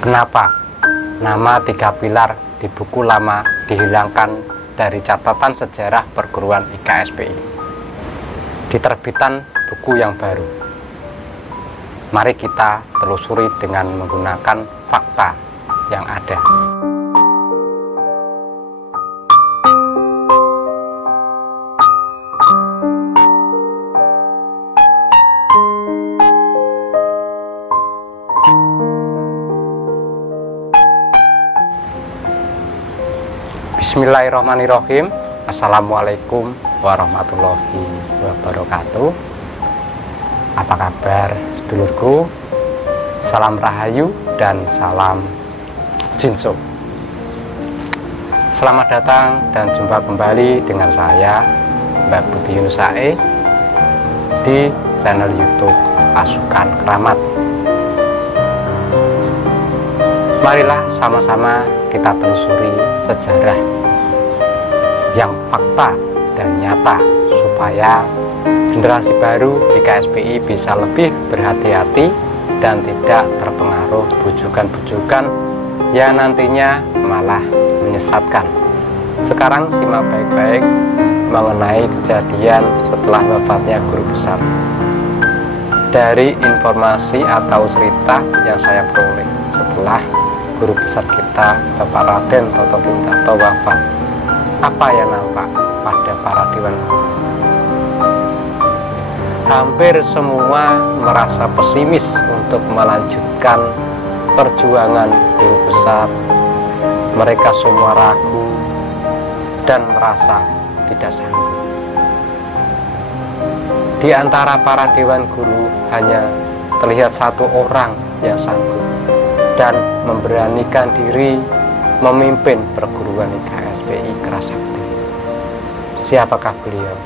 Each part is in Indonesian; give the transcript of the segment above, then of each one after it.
Kenapa nama Tiga Pilar di buku lama dihilangkan dari catatan sejarah perguruan IKSPI di terbitan buku yang baru? Mari kita telusuri dengan menggunakan fakta yang ada. Bismillahirrahmanirrahim. Assalamualaikum warahmatullahi wabarakatuh. Apa kabar sedulurku? Salam rahayu dan salam jinso. Selamat datang dan jumpa kembali dengan saya, Mbak Putih Yunusae, di channel YouTube Pasukan Keramat. Marilah sama-sama kita telusuri sejarah yang fakta dan nyata supaya generasi baru IKSPI bisa lebih berhati-hati dan tidak terpengaruh bujukan-bujukan yang nantinya malah menyesatkan. Sekarang simak baik-baik mengenai kejadian setelah wafatnya guru besar. Dari informasi atau cerita yang saya peroleh setelah guru besar kita Bapak Raden Toto Kintato wafat, apa yang nampak pada para dewan guru? Hampir semua merasa pesimis untuk melanjutkan perjuangan guru besar. Mereka semua ragu dan merasa tidak sanggup. Di antara para dewan guru hanya terlihat satu orang yang sanggup dan memberanikan diri memimpin perguruan IKSPI Kerasakti. Siapakah beliau?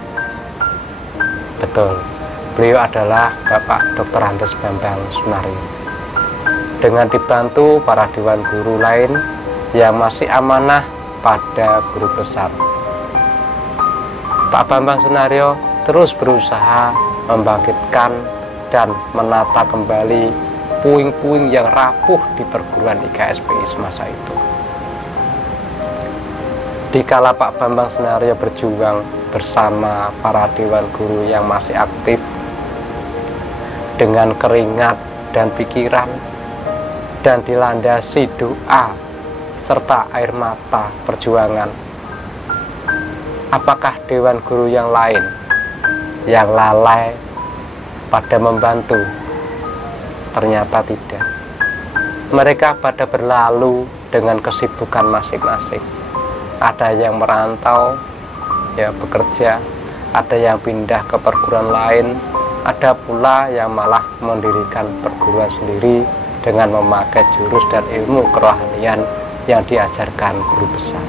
Betul, beliau adalah Bapak Dr. Andes Bambang Sunaryo. Dengan dibantu para dewan guru lain yang masih amanah pada guru besar, Pak Bambang Sunaryo terus berusaha membangkitkan dan menata kembali puing-puing yang rapuh di perguruan IKSPI semasa itu. Dikala Pak Bambang Sunaryo berjuang bersama para dewan guru yang masih aktif dengan keringat dan pikiran dan dilandasi doa serta air mata perjuangan, apakah dewan guru yang lain yang lalai pada membantu? Ternyata tidak. Mereka pada berlalu dengan kesibukan masing-masing. Ada yang merantau, ya bekerja, ada yang pindah ke perguruan lain, ada pula yang malah mendirikan perguruan sendiri dengan memakai jurus dan ilmu kerohanian yang diajarkan guru besar.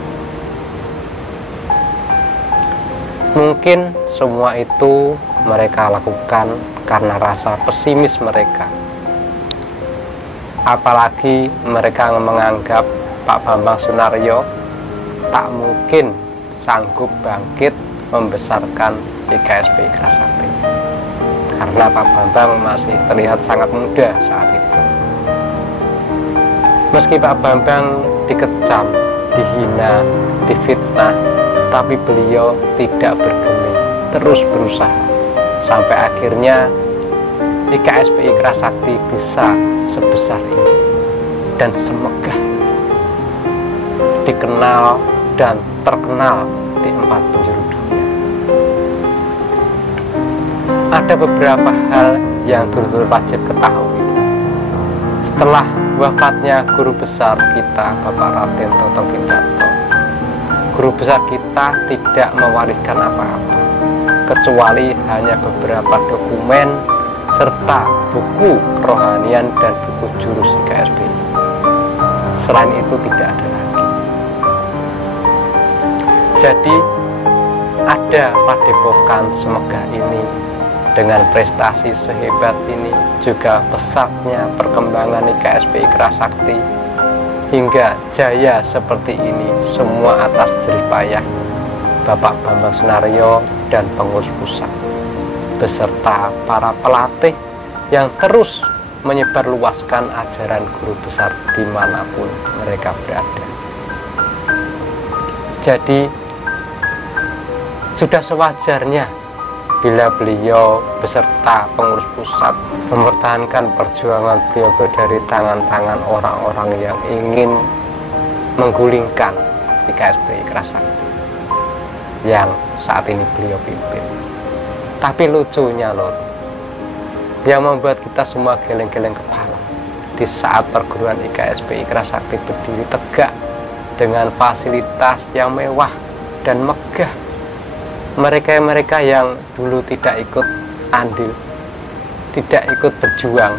Mungkin semua itu mereka lakukan karena rasa pesimis mereka. Apalagi mereka menganggap Pak Bambang Sunaryo tak mungkin sanggup bangkit membesarkan IKSPI Kerasakti, karena Pak Bambang masih terlihat sangat muda saat itu. Meski Pak Bambang dikecam, dihina, difitnah, tapi beliau tidak bergeming, terus berusaha sampai akhirnya IKSPI Kerasakti bisa sebesar ini dan semegah, dikenal dan terkenal di 4 penjuru dunia. Ada beberapa hal yang dulu wajib ketahui. Setelah wafatnya guru besar kita Bapak Raden Toto Kintato, guru besar kita tidak mewariskan apa-apa kecuali hanya beberapa dokumen serta buku kerohanian dan buku jurus IKSPI. Selain itu tidak ada lagi. Jadi ada padepokan semegah ini dengan prestasi sehebat ini, juga pesatnya perkembangan IKSPI Kerasakti hingga jaya seperti ini, semua atas jerih payah Bapak Bambang Sunaryo dan pengurus pusat beserta para pelatih yang terus menyebarluaskan ajaran guru besar dimanapun mereka berada. Jadi sudah sewajarnya bila beliau beserta pengurus pusat mempertahankan perjuangan beliau dari tangan-tangan orang-orang yang ingin menggulingkan IKSPI Kerasakti yang saat ini beliau pimpin. Tapi lucunya loh, yang membuat kita semua geleng-geleng kepala di saat perguruan IKSPI Kerasakti berdiri tegak dengan fasilitas yang mewah dan megah, mereka-mereka yang dulu tidak ikut andil, tidak ikut berjuang,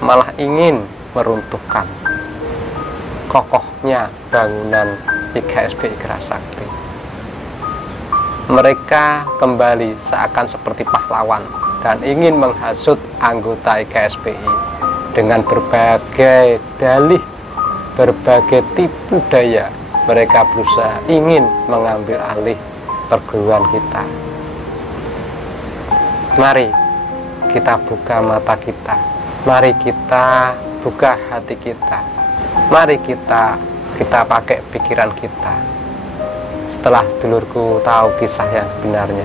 malah ingin meruntuhkan kokohnya bangunan IKSPI Kerasakti. Mereka kembali seakan seperti pahlawan dan ingin menghasut anggota IKSPI dengan berbagai dalih, berbagai tipu daya. Mereka berusaha ingin mengambil alih perguruan kita. Mari kita buka mata kita, mari kita buka hati kita, mari kita pakai pikiran kita. Setelah dulurku tahu kisah yang sebenarnya,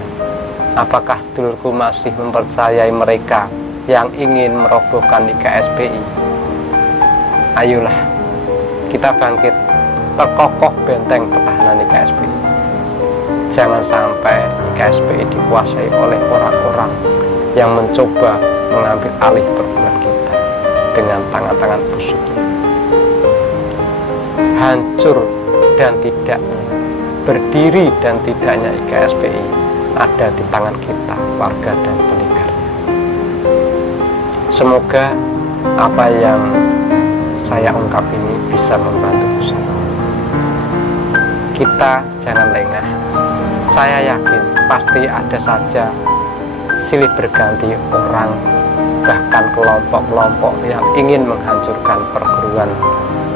apakah dulurku masih mempercayai mereka yang ingin merobohkan IKSPI? Ayolah kita bangkit, perkokoh benteng pertahanan IKSPI. Jangan sampai IKSPI dikuasai oleh orang-orang yang mencoba mengambil alih perguruan kita dengan tangan-tangan busuknya. Hancur dan tidaknya, berdiri dan tidaknya IKSPI ada di tangan kita, warga dan pendengarnya. Semoga apa yang saya ungkap ini bisa membantu bersama. Kita jangan lengah. Saya yakin pasti ada saja silih berganti orang, bahkan kelompok-kelompok yang ingin menghancurkan perguruan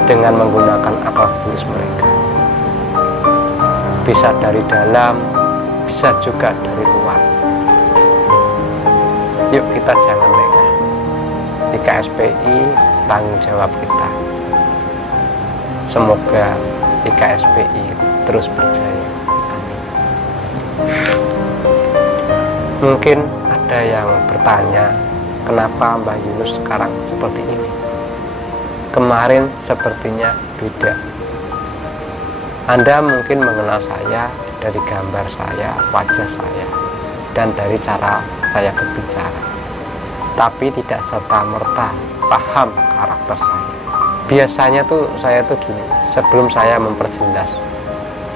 dengan menggunakan akal bulus mereka. Bisa dari dalam, bisa juga dari luar. Yuk kita jangan lengah. IKSPI tanggung jawab kita. Semoga IKSPI terus berjaya. Amin. Mungkin ada yang bertanya, kenapa Mbah Yunus sekarang seperti ini? Kemarin sepertinya beda. Anda mungkin mengenal saya dari gambar saya, wajah saya, dan dari cara saya berbicara, tapi tidak serta-merta paham karakter saya. Biasanya tuh saya tuh gini, sebelum saya memperjelas,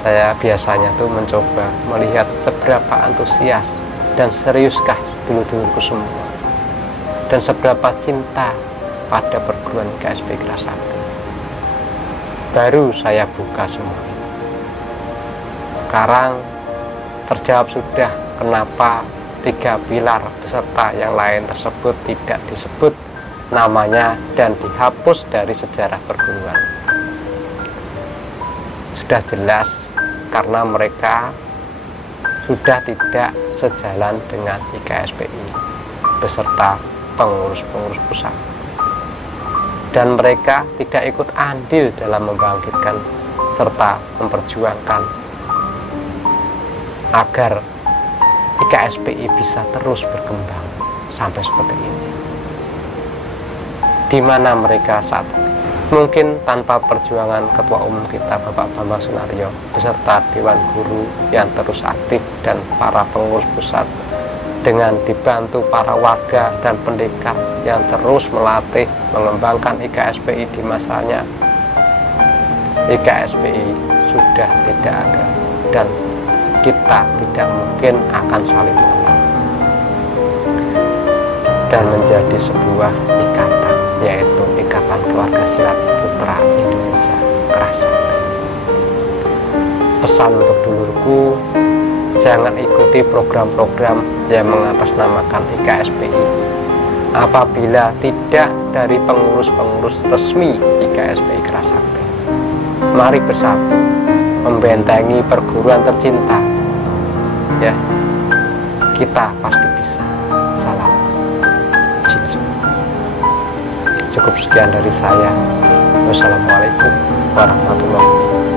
saya biasanya tuh mencoba melihat seberapa antusias dan seriuskah dulur-dulurku semua, dan seberapa cinta pada perguruan IKSPI Kerasakti. Baru saya buka semua ini. Sekarang terjawab sudah kenapa 3 pilar beserta yang lain tersebut tidak disebut namanya dan dihapus dari sejarah perguruan. Sudah jelas karena mereka sudah tidak sejalan dengan IKSPI beserta pengurus-pengurus pusat, dan mereka tidak ikut andil dalam membangkitkan serta memperjuangkan agar IKSPI bisa terus berkembang sampai seperti ini. Di mana mereka saat ini? Mungkin tanpa perjuangan Ketua Umum kita Bapak Bambang Sunaryo beserta Dewan Guru yang terus aktif dan para pengurus pusat, dengan dibantu para warga dan pendekar yang terus melatih mengembangkan IKSPI di masanya, IKSPI sudah tidak ada dan kita tidak mungkin akan saling mengenal dan menjadi sebuah ikatan, yaitu Ikatan Keluarga Silat Putra Indonesia Kerasakti. Pesan untuk dulurku, jangan ikuti program-program yang mengatasnamakan IKSPI apabila tidak dari pengurus-pengurus resmi IKSPI Kerasakti. Mari bersatu membentengi perguruan tercinta, ya, kita pasti bisa. Salam Jinsu. Cukup sekian dari saya. Wassalamualaikum warahmatullahi wabarakatuh.